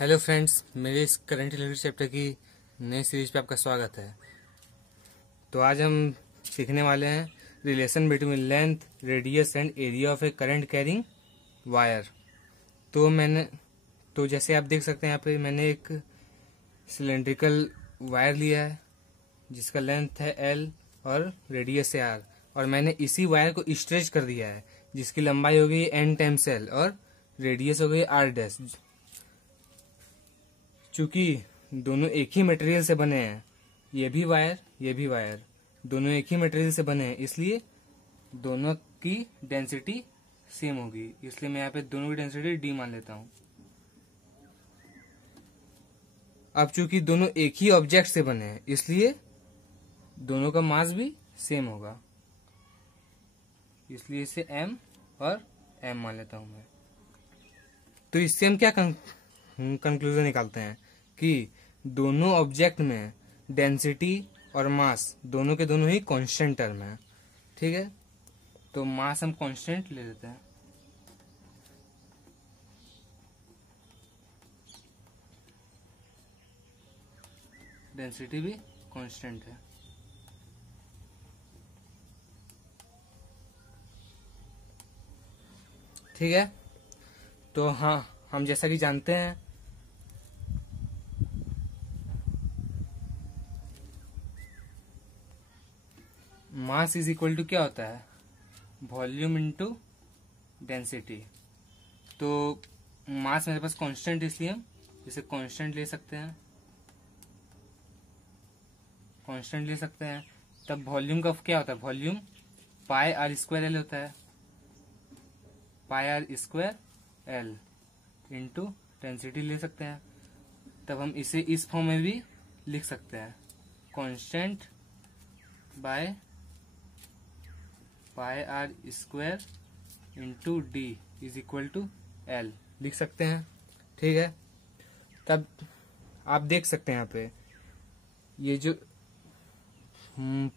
Hello friends, मेरे इस current related chapter की नई सीरीज पे आपका स्वागत है। तो आज हम सीखने वाले हैं relation between length, radius and area of A current carrying wire. तो जैसे आप देख सकते हैं, यहाँ पे मैंने एक सिलेंड्रिकल वायर लिया है जिसका लेंथ है L और रेडियस है R, और मैंने इसी वायर को स्ट्रेच कर दिया है जिसकी लंबाई हो गई N टाइम्स L और रेडियस हो गई R डैश। चूंकि दोनों एक ही मटेरियल से बने हैं, ये भी वायर दोनों एक ही मटेरियल से बने हैं, इसलिए दोनों की डेंसिटी सेम होगी। इसलिए मैं यहाँ पे दोनों की डेंसिटी D मान लेता हूँ। अब चूंकि दोनों एक ही ऑब्जेक्ट से बने हैं, इसलिए दोनों का मास भी सेम होगा, इसलिए इसे M और M मान लेता हूँ मैं। तो इससे हम क्या कंक्लूजन निकालते हैं कि दोनों ऑब्जेक्ट में डेंसिटी और मास दोनों के दोनों ही कांस्टेंट टर्म है। ठीक है, तो मास हम कांस्टेंट ले लेते हैं। डेंसिटी भी कांस्टेंट है। ठीक है, तो हाँ, हम जैसा कि जानते हैं मास इज इक्वल टू क्या होता है, वॉल्यूम इनटू डेंसिटी। तो मास मेरे पास कांस्टेंट, इसलिए हम इसे कांस्टेंट ले सकते हैं। तब वॉल्यूम का क्या होता है, volume pi are square l होता है, pi are square l into density ले सकते हैं। तब हम इसे इस फॉर्म में भी लिख सकते हैं, constant by pi are square into D is equal to L लिख सकते हैं। ठीक है, तब आप देख सकते हैं यहाँ पे ये जो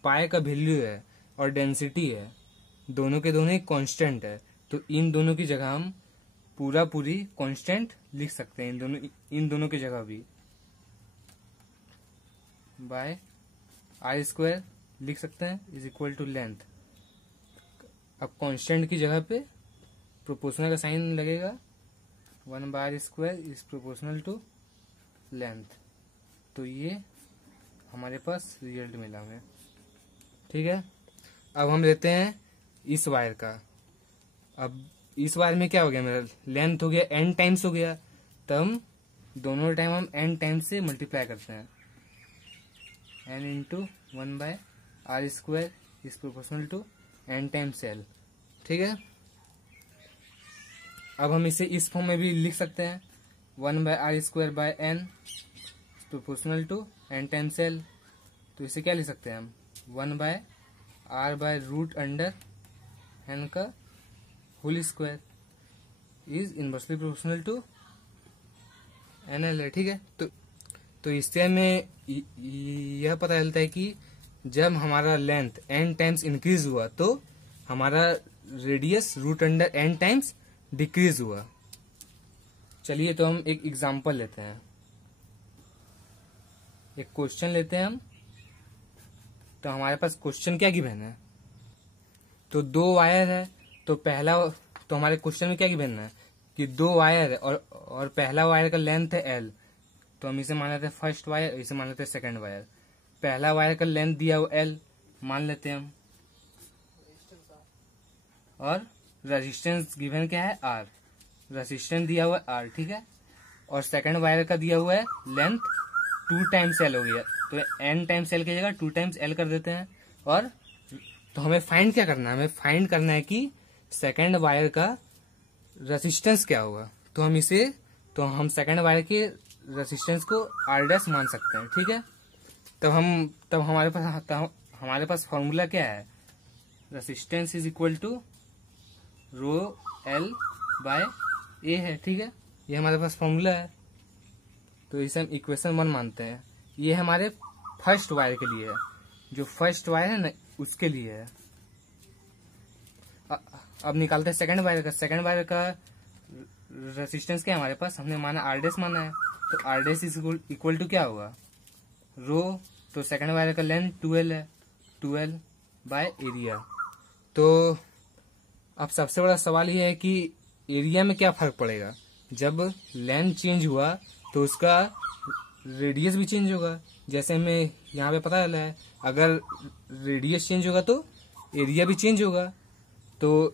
पाई का वैल्यू है और डेंसिटी है, दोनों के दोनों ही कांस्टेंट है। तो इन दोनों की जगह हम पूरी कांस्टेंट लिख सकते हैं, इन दोनों की जगह भी बाय आर स्क्वायर लिख सकते हैं इज इक्वल टू लेंथ। अब कांस्टेंट की जगह पे प्रोपोर्शनल का साइन लगेगा, 1/r square is proportional to length. तो ये हमारे पास रिजल्ट मिला हमें। ठीक है, अब हम लेते हैं इस वायर का। अब इस वायर में क्या हो गया, मेरा लेंथ हो गया n टाइम्स हो गया, तब हम दोनों टाइम हम n टाइम्स से मल्टीप्लाई करते हैं, n into 1/r square is proportional to n times l। ठीक है, अब हम इसे इस फॉर्म में भी लिख सकते हैं, 1/r square by n proportional to n times l। तो इसे क्या लिख सकते हैं हम, 1/r by root under n का whole square is inversely proportional to nl है। ठीक है, तो इससे हमें यह पता चलता है कि जब हमारा लेंथ n टाइम्स इंक्रीज हुआ तो हमारा radius root under n times decrease हुआ। चलिए, तो हम एक एग्जांपल लेते हैं, एक क्वेश्चन लेते हैं हम। तो हमारे पास क्वेश्चन क्या गिवन है, तो दो वायर है। तो हमारे क्वेश्चन में क्या गिवन है कि दो वायर है और पहला वायर का लेंथ है L। तो हम इसे मान लेते हैं फर्स्ट वायर, इसे मान लेते हैं सेकंड वायर। पहला वायर का लेंथ दिया हुआ L मान लेते हैं हम, और रेजिस्टेंस गिवन क्या है R, रेजिस्टेंस दिया हुआ है R। ठीक है, और सेकंड वायर का दिया हुआ है लेंथ 2 टाइम्स L हो गया, तो n टाइम्स L की जगह 2 टाइम्स L कर देते हैं। और तो हमें फाइंड क्या करना है, हमें फाइंड करना है कि सेकंड वायर का रेजिस्टेंस क्या होगा। तो हम सेकंड वायर के रेजिस्टेंस को R डैश मान सकते हैं। ठीक है, तब हमारे पास फॉर्मूला क्या है, resistance is equal to rho L by A है। ठीक है, ये हमारे पास फॉर्मूला है, तो इसे हम इक्वेशन 1 मानते हैं। ये हमारे फर्स्ट वायर के लिए है, जो फर्स्ट वायर है ना उसके लिए है। अब निकालते हैं सेकंड वायर का रेजिस्टेंस क्या है हमारे पास, हमने माना आर डेस माना है, तो R dash is equal to क्या होगा, रो, तो सेकंड वायर का लेंथ 12 है, 12 बाय एरिया। तो अब सबसे बड़ा सवाल ये है कि एरिया में क्या फर्क पड़ेगा, जब लेंथ चेंज हुआ तो उसका रेडियस भी चेंज होगा। जैसे हमें यहाँ पे पता चला है, अगर रेडियस चेंज होगा तो एरिया भी चेंज होगा। तो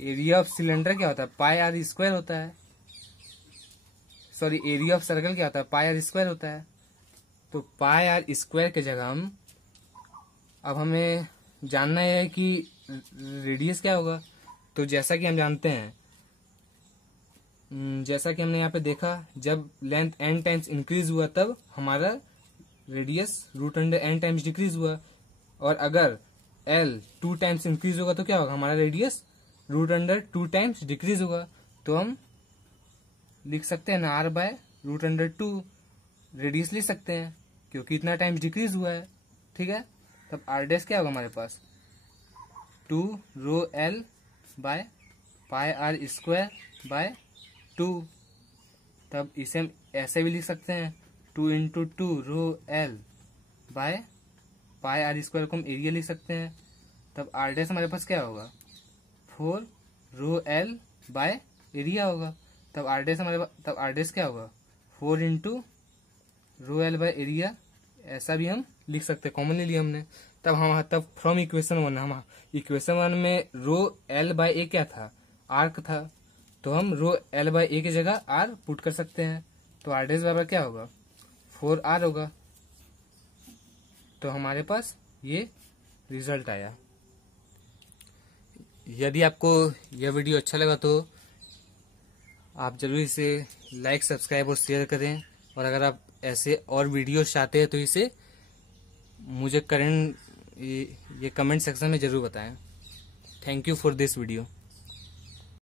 एरिया ऑफ सिलेंडर क्या होता है, पाई आर स्क्वायर होता है, सॉरी एरिया ऑफ सर्कल क्या होता है, पाई आर स्क्वायर होता है। तो पाई आर स्क्वायर के जगह हम अब हमें जानना है कि रेडियस क्या होगा। तो जैसा कि हम जानते हैं, जैसा कि हमने यहाँ पे देखा, जब लेंथ n टाइम्स इंक्रीज हुआ तब हमारा radius root under n times decrease हुआ, और अगर l 2 टाइम्स इंक्रीज होगा तो क्या होगा, हमारा radius root under 2 times decrease होगा। तो हम लिख सकते हैं ना r by root under 2 radius लिख सकते हैं, क्योंकि इतना टाइम्स डिक्रीज हुआ है, ठीक है। तब r डैश क्या होगा हमारे पास, 2 rho l by pi are square by 2। तब इसे हम ऐसे भी लिख सकते हैं, 2 into 2 rho l by pi are square को हम एरिया लिख सकते हैं। तब r डैश हमारे पास क्या होगा, 4 रो l बाय एरिया होगा। तब r डैश हमारे पास, तब r डैश क्या होगा, 4 into rho l by area, ऐसा भी हम लिख सकते हैं, कॉमनली लिया हमने। तब फ्रॉम इक्वेशन 1, हम इक्वेशन 1 में रो l बाय ए क्या था, आर्क था, तो हम रो l बाय ए की जगह r पुट कर सकते हैं। तो r डैश बराबर क्या होगा, 4r होगा। तो हमारे पास ये रिजल्ट आया। यदि आपको यह वीडियो अच्छा लगा तो आप जरूर इसे लाइक, सब्सक्राइब और शेयर करें, और अगर आप ऐसे और वीडियोस चाहते हैं तो इसे मुझे ये कमेंट सेक्शन में जरूर बताएं। Thank you for this video.